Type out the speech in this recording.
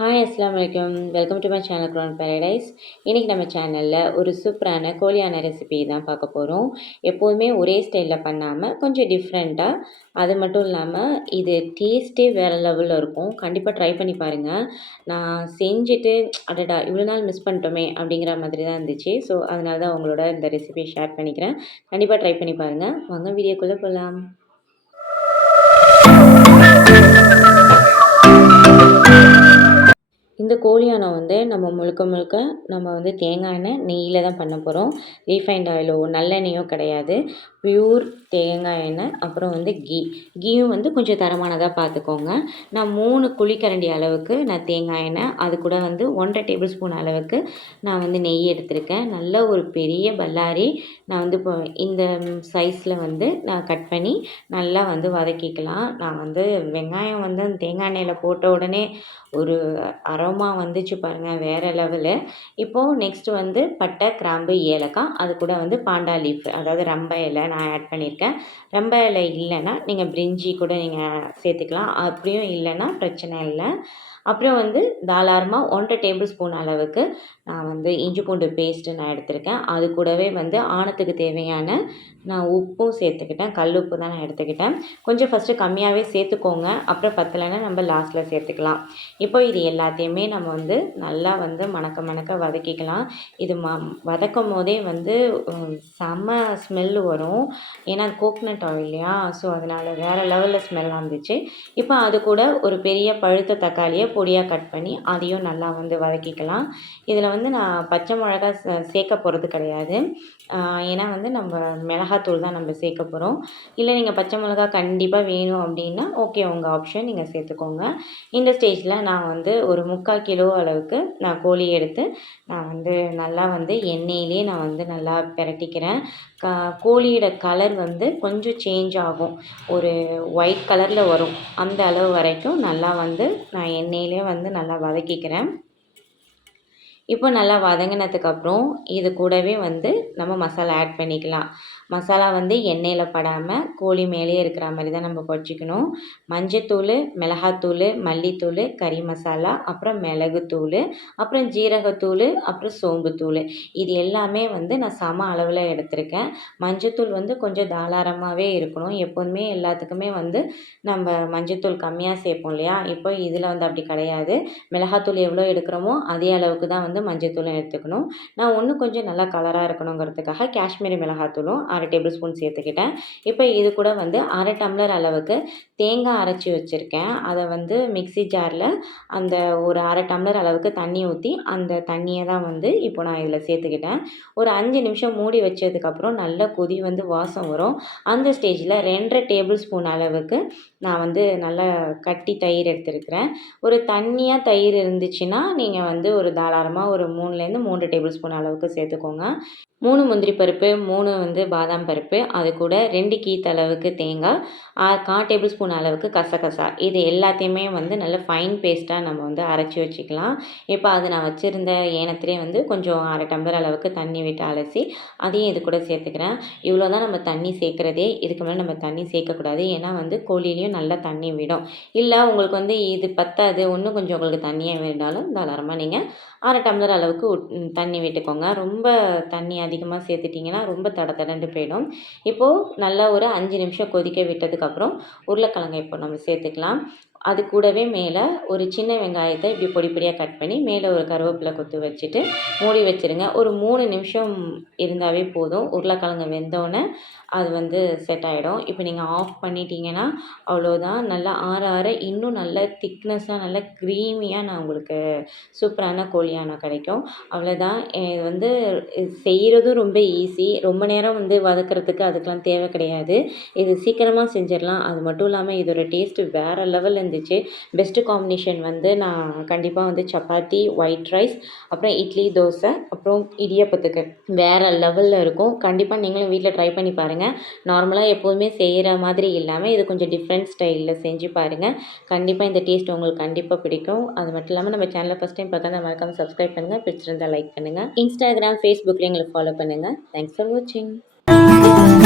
Hi அஸ்லாம் வலைக்கம் welcome to my channel crown paradise இன்றைக்கி நம்ம சேனலில் ஒரு சூப்பரான கோழியான ரெசிபி தான் பார்க்க போகிறோம் எப்போதுமே ஒரே ஸ்டைலில் பண்ணாமல் கொஞ்சம் டிஃப்ரெண்ட்டாக அது மட்டும் இல்லாமல் இது டேஸ்ட்டே வேறு லெவலில் இருக்கும். கண்டிப்பாக ட்ரை பண்ணி பாருங்கள் நான் செஞ்சுட்டு அடடா இவ்வளோ நாள் மிஸ் பண்ணிட்டோமே அப்படிங்கிற மாதிரி தான் இருந்துச்சு. ஸோ அதனால தான் உங்களோட இந்த ரெசிபியை ஷேர் பண்ணிக்கிறேன். கண்டிப்பாக ட்ரை பண்ணி பாருங்கள் வாங்க வீடியோக்குள்ளே போகலாம் கோழியானை வந்து நம்ம முழுக்க முழுக்க நம்ம வந்து தேங்காய் எண்ணெய் நெய்யில் தான் பண்ண போகிறோம் ரீஃபைண்ட் ஆயிலோ நல்லெண்ணெயோ கிடையாது. ப்யூர் தேங்காய் எண்ணெய் அப்புறம் வந்து கீ. கீயும் வந்து கொஞ்சம் தரமானதாக பார்த்துக்கோங்க நான் மூணு குழிக்கரண்டி அளவுக்கு நான் தேங்காய் எண்ணெய் அது கூட வந்து ஒன்றரை டேபிள் ஸ்பூன் அளவுக்கு நான் வந்து நெய் எடுத்திருக்கேன். நல்ல ஒரு பெரிய பல்லாரி நான் வந்து இப்போ இந்த சைஸில் வந்து நான் கட் பண்ணி நல்லா வந்து வதக்கிக்கலாம். நான் வந்து வெங்காயம் வந்து அந்த தேங்காய் எண்ணெயில் போட்ட உடனே ஒரு அரோமா வந்துச்சு பாருங்கள் வேறு லெவலு இப்போது நெக்ஸ்ட்டு வந்து பட்டை கிராம்பு ஏலக்காய் அது கூட வந்து பாண்டா லீஃப் அதாவது ரம்ப இலை நான் ஆட் பண்ணியிருக்கேன் ரம்ப இலை இல்லைன்னா நீங்கள் பிரிஞ்சி கூட நீங்கள் சேர்த்துக்கலாம். அப்படியும் இல்லைன்னா பிரச்சனை இல்லை. அப்புறம் வந்து தாராளமாக ஒன்றரை டேபிள் ஸ்பூன் அளவுக்கு நான் வந்து இஞ்சி பூண்டு பேஸ்ட்டு நான் எடுத்திருக்கேன். அது கூடவே வந்து ஆணத்துக்கு தேவையான நான் உப்பும் சேர்த்துக்கிட்டேன். கல் உப்பு தான் நான் எடுத்துக்கிட்டேன். கொஞ்சம் ஃபஸ்ட்டு கம்மியாகவே சேர்த்துக்கோங்க. அப்புறம் பத்தலைன்னா நம்ம லாஸ்ட்டில் சேர்த்துக்கலாம். இப்போ இது எல்லாத்தையுமே நம்ம வந்து நல்லா வந்து மணக்க மணக்க வதக்கிக்கலாம். இது ம வதக்கும் போதே வந்து செம்ம ஸ்மெல் வரும். ஏன்னா அது கோக்னட் ஆயில் இல்லையா? ஸோ அதனால் வேறு லெவலில் ஸ்மெல்லாக இருந்துச்சு இப்போ அது கூட ஒரு பெரிய பழுத்த தக்காளியை பொடியாக கட் பண்ணி அதையும் நல்லா வந்து வதக்கிக்கலாம். இதில் வந்து நான் பச்சை மிளகா சேர்க்க போகிறது கிடையாது. ஏன்னா வந்து நம்ம மிளகாத்தூள் தான் நம்ம சேர்க்க போகிறோம் இல்லை நீங்கள் பச்சை மிளகா கண்டிப்பாக வேணும் அப்படின்னா ஓகே உங்கள் ஆப்ஷன் நீங்கள் சேர்த்துக்கோங்க. இந்த ஸ்டேஜில் நான் வந்து ஒரு முக்கால் கிலோ அளவுக்கு நான் கோழி எடுத்து நான் வந்து நல்லா வந்து எண்ணெயிலே நான் வந்து நல்லா பிரட்டிக்கிறேன். க கோழியோட கலர் வந்து கொஞ்சம் சேஞ்ச் ஆகும். ஒரு ஒயிட் கலரில் வரும். அந்த அளவு வரைக்கும் நல்லா வந்து நான் எண்ணெய் எண்ணெயிலே வந்து நல்லா வதக்கிக்கிறேன். இப்போ நல்லா வதங்கினதுக்கப்புறம் இது கூடவே வந்து நம்ம மசாலா ஆட் பண்ணிக்கலாம். மசாலா வந்து எண்ணெயில் படாமல் கோழி மேலேயே இருக்கிற மாதிரி தான் நம்ம குறைச்சிக்கணும் மஞ்சத்தூள் மிளகாத்தூள் மல்லித்தூள் கறி மசாலா அப்புறம் மிளகுத்தூள் அப்புறம் ஜீரகத்தூள் அப்புறம் சோம்புத்தூள் இது எல்லாமே வந்து நான் சம அளவில் எடுத்திருக்கேன். மஞ்சத்தூள் வந்து கொஞ்சம் தாராளமாகவே இருக்கணும். எப்போதுமே எல்லாத்துக்குமே வந்து நம்ம மஞ்சத்தூள் கம்மியாக சேர்ப்போம் இல்லையா? இப்போ இதில் வந்து அப்படி கிடையாது. மிளகாத்தூள் எவ்வளோ எடுக்கிறோமோ அதே அளவுக்கு தான் வந்து மஞ்சத்தூளும் எடுத்துக்கணும். நான் ஒன்று கொஞ்சம் நல்லா கலராக இருக்கணுங்கிறதுக்காக காஷ்மீரி மிளகாத்தூளும் அரை டேபிள் ஸ்பூன் சேர்த்துக்கிட்டேன். இப்போ இது கூட வந்து அரை டம்ளர் அளவுக்கு தேங்காய் அரைச்சி வச்சுருக்கேன். அதை வந்து மிக்சி ஜாரில் அந்த ஒரு அரை டம்ளர் அளவுக்கு தண்ணி ஊற்றி அந்த தண்ணியை தான் வந்து இப்போ நான் இதில் சேர்த்துக்கிட்டேன். ஒரு அஞ்சு நிமிஷம் மூடி வச்சதுக்கப்புறம் நல்ல கொதி வந்து வாசம் வரும். அந்த ஸ்டேஜில் ரெண்டரை டேபிள் ஸ்பூன் அளவுக்கு நான் வந்து நல்லா கட்டி தயிர் எடுத்துருக்கிறேன். ஒரு தண்ணியாக தயிர் இருந்துச்சுன்னா நீங்கள் வந்து ஒரு தாராளமாக ஒரு மூணுலேருந்து மூன்று டேபிள் ஸ்பூன் அளவுக்கு சேர்த்துக்கோங்க. மூணு முந்திரி பருப்பு மூணு வந்து பாதாம் பருப்பு அது கூட ரெண்டு கீத்தளவுக்கு தேங்காய் கா டேபிள் ஸ்பூன் அளவுக்கு கசகசா. இது எல்லாத்தையுமே வந்து நல்ல ஃபைன் பேஸ்ட்டாக நம்ம வந்து அரைச்சி வச்சுக்கலாம். இப்போ அது நான் வச்சுருந்த ஏனத்திலே வந்து கொஞ்சம் அரை டம்ளர் அளவுக்கு தண்ணி விட்டு அலசி அதையும் இது கூட சேர்த்துக்கிறேன். இவ்வளோ தான் நம்ம தண்ணி சேர்க்குறதே. இதுக்கு மேலே நம்ம தண்ணி சேர்க்கக்கூடாது. ஏன்னா வந்து கோழிலையும் நல்லா தண்ணி விடும். இல்லை உங்களுக்கு வந்து இது பத்தாது. இன்னும் கொஞ்சம் உங்களுக்கு தண்ணியாக வேண்டாலும் தாராளமாக நீங்கள் அரை டம்ளர் அளவுக்கு தண்ணி விட்டுக்கோங்க. ரொம்ப தண்ணி அதிகமாக சேர்த்துட்டிங்கன்னா ரொம்ப தட தடண்டு போயிடும். இப்போது நல்லா ஒரு அஞ்சு நிமிஷம் கொதிக்க விட்டதுக்கப்புறம் உருளைக்கிழங்கை இப்போ நம்ம சேர்த்துக்கலாம். அது கூடவே மேலே ஒரு சின்ன வெங்காயத்தை இப்படி பொடி பொடியாக கட் பண்ணி மேலே ஒரு கருவேப்பிலை கொத்து வச்சுட்டு மூடி வச்சுருங்க. ஒரு மூணு நிமிஷம் இருந்தாவே போதும். உருளைக்கிழங்கு வெந்தோடனே அது வந்து செட் ஆகிடும் இப்போ நீங்கள் ஆஃப் பண்ணிட்டீங்கன்னா அவ்வளோதான் நல்லா ஆற ஆற இன்னும் நல்ல திக்னஸ்ஸாக நல்ல க்ரீமியாக நான் உங்களுக்கு சூப்பரான கோழியான கிடைக்கும். அவ்வளோதான் இது வந்து செய்கிறதும் ரொம்ப ஈஸி ரொம்ப நேரம் வந்து வதக்கிறதுக்கு அதுக்கெலாம் தேவை கிடையாது. இது சீக்கிரமாக செஞ்சிடலாம். அது மட்டும் இல்லாமல் இதோட டேஸ்ட்டு வேறு லெவலில் இருந்துச்சு. பெஸ்ட்டு காம்பினேஷன் வந்து நான் கண்டிப்பாக வந்து சப்பாத்தி ஒயிட் ரைஸ் அப்புறம் இட்லி தோசை அப்புறம் இடியப்பத்துக்கு. வேறு லெவலில் இருக்கும். கண்டிப்பாக நீங்களும் வீட்டில் ட்ரை பண்ணி பாருங்கள் நார்மலாக எப்போதுமே செய்கிற மாதிரி இல்லாமல் இது கொஞ்சம் டிஃப்ரெண்ட் ஸ்டைலில் செஞ்சு பாருங்கள் கண்டிப்பாக இந்த டேஸ்ட் உங்களுக்கு கண்டிப்பாக பிடிக்கும். அது மட்டும் இல்லாமல் நம்ம சேனலை ஃபஸ்ட் டைம் பார்த்தா மறக்காமல் சப்ஸ்கிரைப் பண்ணுங்கள் பிடிச்சிருந்தால் லைக் பண்ணுங்கள் இன்ஸ்டாகிராம் ஃபேஸ்புக்கில் எங்களுக்கு ஃபாலோ பண்ணுங்கள் தேங்க்ஸ் ஃபார் வாட்சிங்